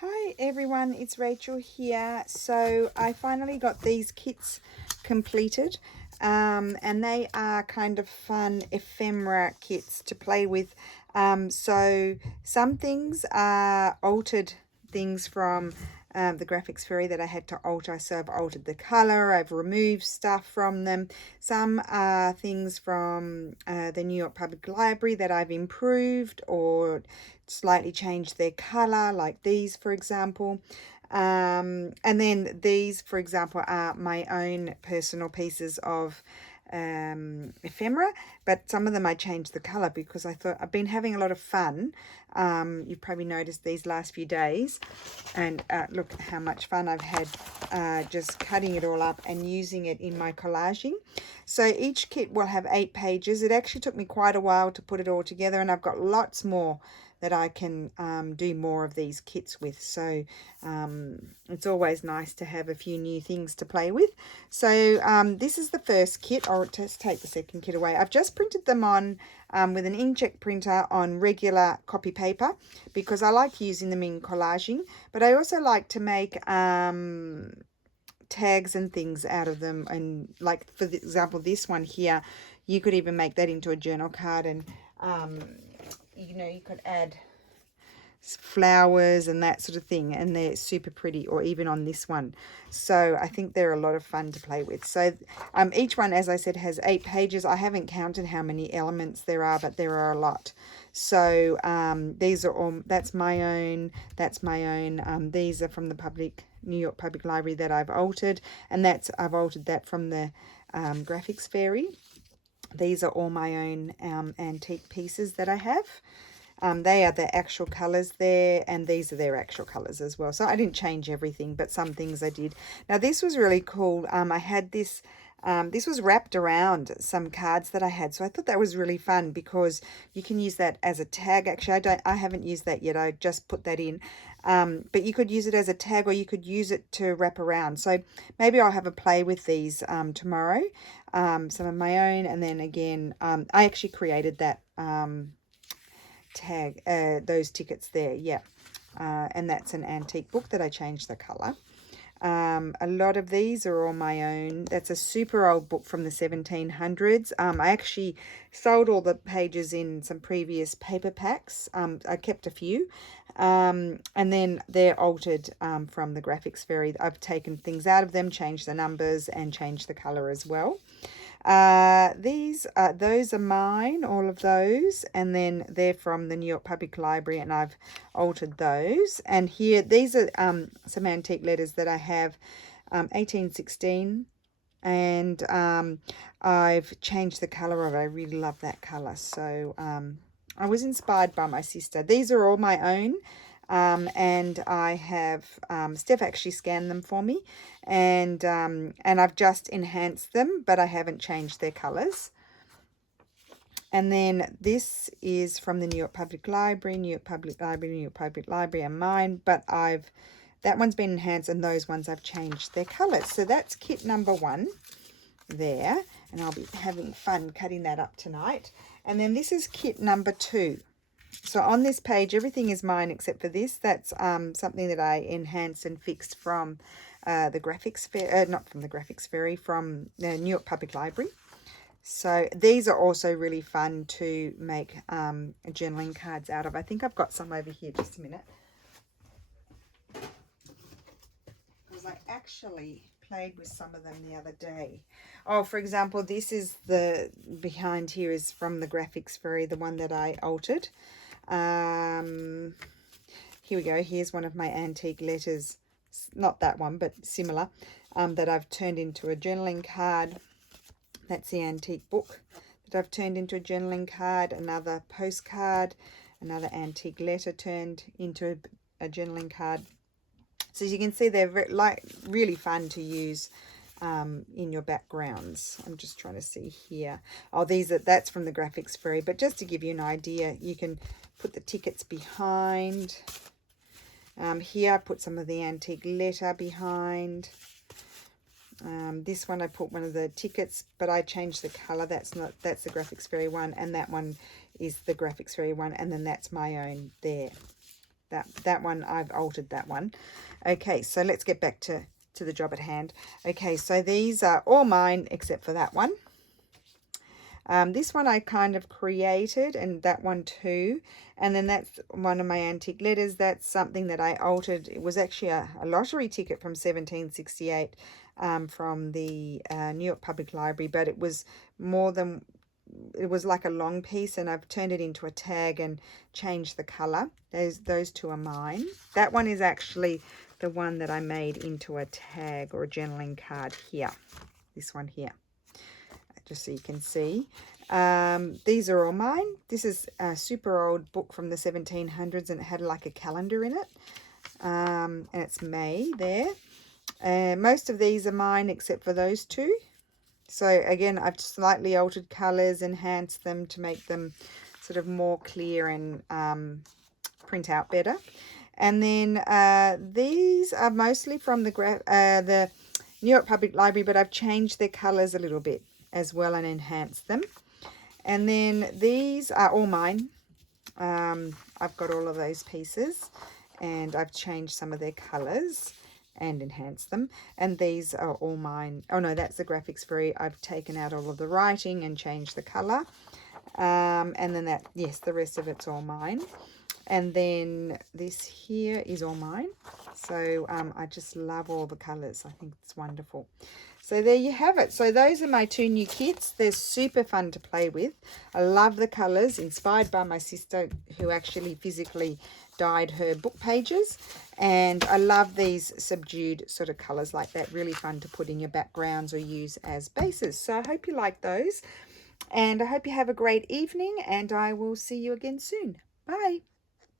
Hi everyone, it's Rachel here. So I finally got these kits completed, and they are kind of fun ephemera kits to play with. So some things are altered things from the graphics fairy that I had to alter. So I've altered the color, I've removed stuff from them. Some are things from the New York Public Library that I've improved or slightly changed their color, like these for example. And then these for example are my own personal pieces of ephemera, but some of them I changed the color because I thought I've been having a lot of fun. You've probably noticed these last few days, and look how much fun I've had just cutting it all up and using it in my collaging. So each kit will have 8 pages. It actually took me quite a while to put it all together, and I've got lots more that I can do more of these kits with. So it's always nice to have a few new things to play with. So this is the first kit. I'll just take the second kit away. I've just printed them on with an inkjet printer on regular copy paper because I like using them in collaging, but I also like to make tags and things out of them. And like for example, this one here, you could even make that into a journal card, and you know, you could add flowers and that sort of thing, and they're super pretty. Or even on this one, so I think they're a lot of fun to play with. So each one, as I said, has 8 pages. I haven't counted how many elements there are, but there are a lot. So these are all, that's my own, these are from the New York Public Library that I've altered, and I've altered that from the graphics fairy. These are all my own antique pieces that I have. They are the actual colours there, and these are their actual colours as well. So I didn't change everything, but some things I did. Now this was really cool. I had this, this was wrapped around some cards that I had. So I thought that was really fun because you can use that as a tag. Actually, I haven't used that yet. I just put that in. But you could use it as a tag, or you could use it to wrap around. So maybe I'll have a play with these tomorrow. Some of my own, and then again, I actually created that tag, those tickets there, yeah. And that's an antique book that I changed the color. A lot of these are all my own. That's a super old book from the 1700s. I actually sold all the pages in some previous paper packs. I kept a few. And then they're altered from the graphics fairy. I've taken things out of them, changed the numbers, and changed the color as well. Those are mine, all of those, and then they're from the New York Public Library, and I've altered those. And here, these are some antique letters that I have, 1816, and I've changed the color of it. I really love that color. So I was inspired by my sister. These are all my own. And I have Stef actually scanned them for me, and I've just enhanced them, but I haven't changed their colors. And then this is from the New York Public Library, New York Public Library, New York Public Library are mine, but that one's been enhanced, and those ones I've changed their colors. So that's kit number 1 there, and I'll be having fun cutting that up tonight. And then this is kit number 2. So on this page, everything is mine except for this. That's something that I enhanced and fixed from the graphics fair, not from the graphics fairy, from the New York Public Library. So these are also really fun to make journaling cards out of. I think I've got some over here. Just a minute. Because I actually played with some of them the other day. Oh, for example, this is the behind here is from the graphics fairy, the one that I altered. Here we go. Here's one of my antique letters, not that one, but similar, that I've turned into a journaling card. That's the antique book that I've turned into a journaling card. Another postcard, another antique letter turned into a journaling card. So as you can see, they're really fun to use in your backgrounds. I'm just trying to see here. Oh, that's from the graphics fairy, but just to give you an idea, you can put the tickets behind. Here I put some of the antique letter behind. This one I put one of the tickets, but I changed the color. That's the graphics fairy one, and that one is the graphics fairy one, and then that's my own there. that one, I've altered that one. Okay, so let's get back to the job at hand. Okay, so these are all mine except for that one. This one I kind of created, and that one too. And then that's one of my antique letters. That's something that I altered. It was actually a lottery ticket from 1768 from the New York Public Library, but it was more than, it was like a long piece, and I've turned it into a tag and changed the color. Those two are mine. That one is actually the one that I made into a tag or a journaling card here. This one here, just so you can see. These are all mine. This is a super old book from the 1700s, and it had like a calendar in it. And it's May there. Most of these are mine except for those two. So again, I've slightly altered colors, enhanced them to make them sort of more clear and print out better. And then these are mostly from the New York Public Library, but I've changed their colors a little bit as well and enhanced them. And then these are all mine. I've got all of those pieces, and I've changed some of their colors and enhanced them. And these are all mine. Oh no, that's the graphics free. I've taken out all of the writing and changed the color. And then that, yes, the rest of it's all mine. And then this here is all mine. So I just love all the colors. I think it's wonderful. So there you have it. So those are my two new kits. They're super fun to play with. I love the colors, inspired by my sister, who actually physically dyed her book pages. And I love these subdued sort of colors like that. Really fun to put in your backgrounds or use as bases. So I hope you like those. And I hope you have a great evening, and I will see you again soon. Bye.